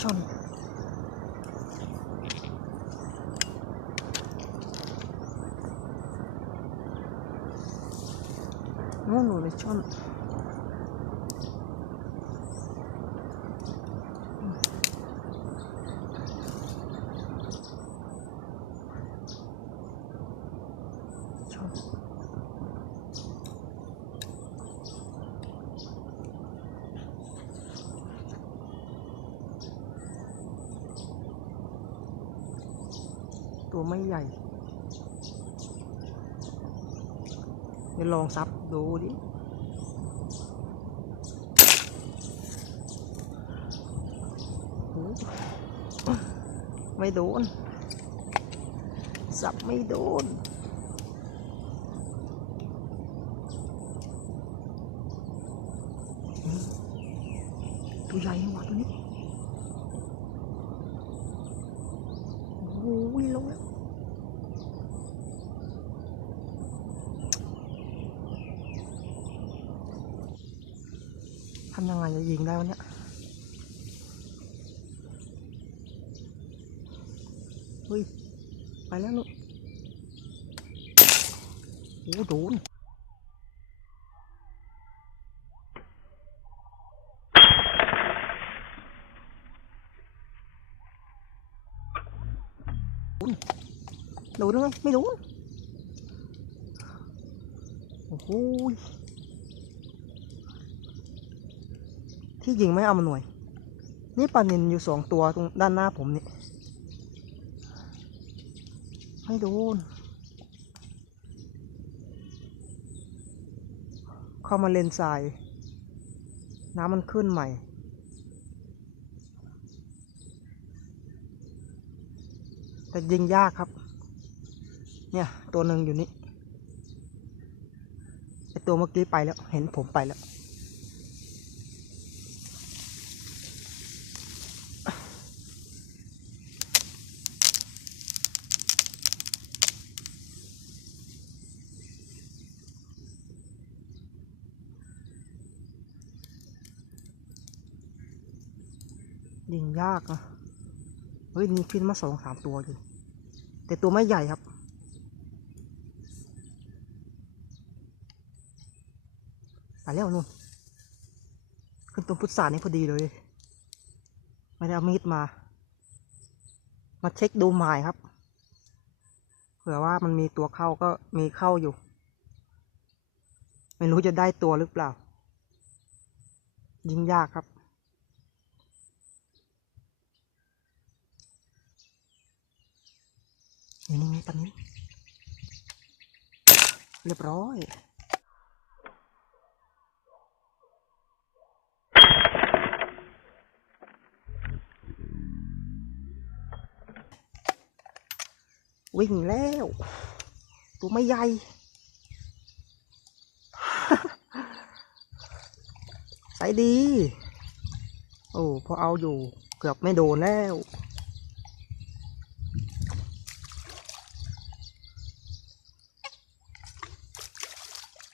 そう飲むめちゃ ตัวไม่ใหญ่เดี๋ยวลองซับดูดิไม่โดนสับไม่โดนตัวใหญ่หว่ะตัวนี้ โอ้ยล งแล้วทำยังไงจะยิงได้วะเนี่ยเฮ้ย ไปแล้วลูก โอ้โดน โดนโดนไหมไม่โดนโอ้โหที่ยิงไม่เอามาหน่วย นี่ปลานินอยู่สองตัวตรงด้านหน้าผมนี่ ไม่โดน เข้ามาเลนทราย น้ำมันขึ้นใหม่ แต่ยิงยากครับ เนี่ย ตัวหนึ่งอยู่นี่ไอตัวเมื่อกี้ไปแล้ว เห็นผมไปแล้ว ยิงยากนะ เฮ้ยนี่ขึ้นมาสองสามตัวอยู่ แต่ตัวไม่ใหญ่ครับไปแล้วนู่นขึ้นตรงพุทธศาสนี่พอดีเลย ไม่ได้เอามีดมา มาเช็คดูหมายครับ เผื่อว่ามันมีตัวเข้าก็มีเข้าอยู่ ไม่รู้จะได้ตัวหรือเปล่า ยิงยากครับ นี่นี่นี่ตอนนี้ เรียบร้อยวิ่งแล้ว ตัวไม่ใหญ่ ใส่ดี โอ้พอเอาอยู่เกือบไม่โดนแล้ว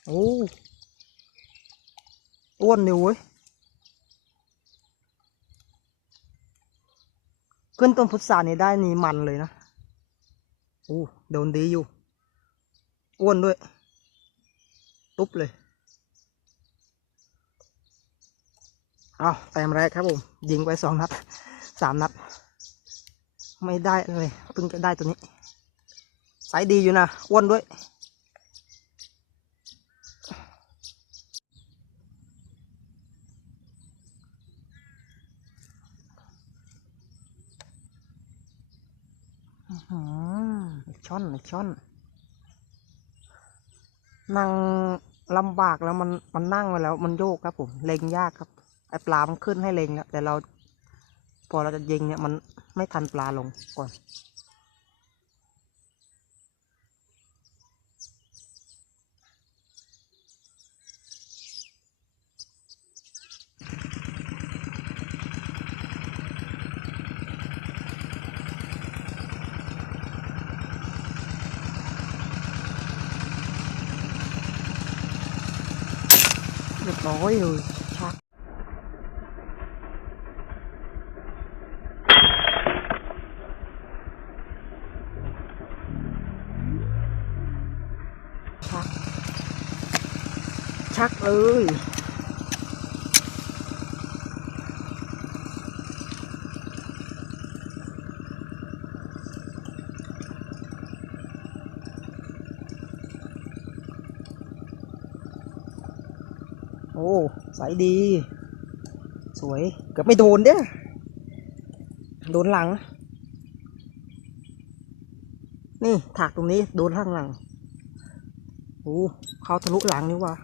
โอ้อ้วนนิวเว้ยขึ้นต้นพุทรานี่ได้นี่มันเลยนะโอ้โดนดีอยู่ อ้วนด้วย ตุ๊บเลย เอาแต้มแรกครับผม ยิงไปสองนัดสามนัด ไม่ได้เลยเพิ่งจะได้ตัวนี้ สายดีอยู่นะ อ้วนด้วย อื้อหือ ช่อนช่อนนั่งลำบากแล้วมันมันนั่งไปแล้ว มันโยกครับผมเล็งยากครับไอปลามันขึ้นให้เล็งแล้วแต่เรา พอเราจะยิงเนี่ยมันไม่ทันปลาลงก่อน เรียบร้อยเลยชักชัก ชักเลย โอ้ ใสดี สวย เกือบไม่โดนเด้อโดนหลัง นี่ถากตรงนี้โดนข้างหลังโอ้เขาทะลุหลังนี่วะ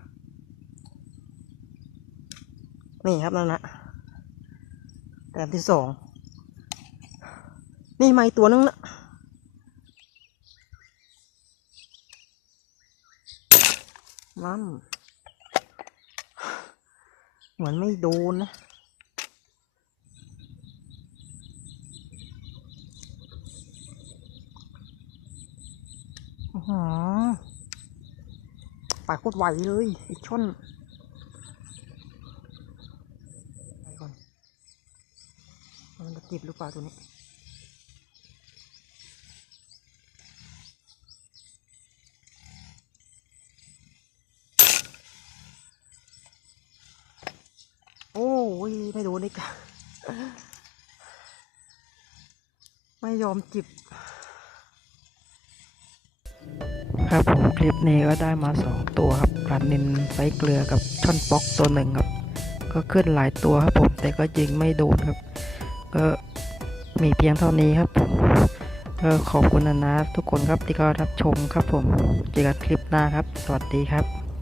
นี่ครับนั่นนะแต้มที่สอง นี่ไม่ตัวนึงนะนั่น เหมือนไม่โดนนะอื้อปากโคตรไหวเลย อีกช่อนไปก่อนมันจะติดหรือเปล่าตัวนี้ โอ้ยไม่โดนอีกอะไม่ยอมจิบ ครับผมคลิปนี้ก็ได้มาสองตัวครับปลานินไซส์เกลือกับช่อนป๊อกตัวหนึ่งครับ ก็ขึ้นหลายตัวครับผมแต่ก็ยิงไม่โดนครับ ก็มีเพียงเท่านี้ครับก็ขอบคุณนะนะทุกคนครับที่ก็รับชมครับผมเจอกันคลิปหน้าครับ สวัสดีครับ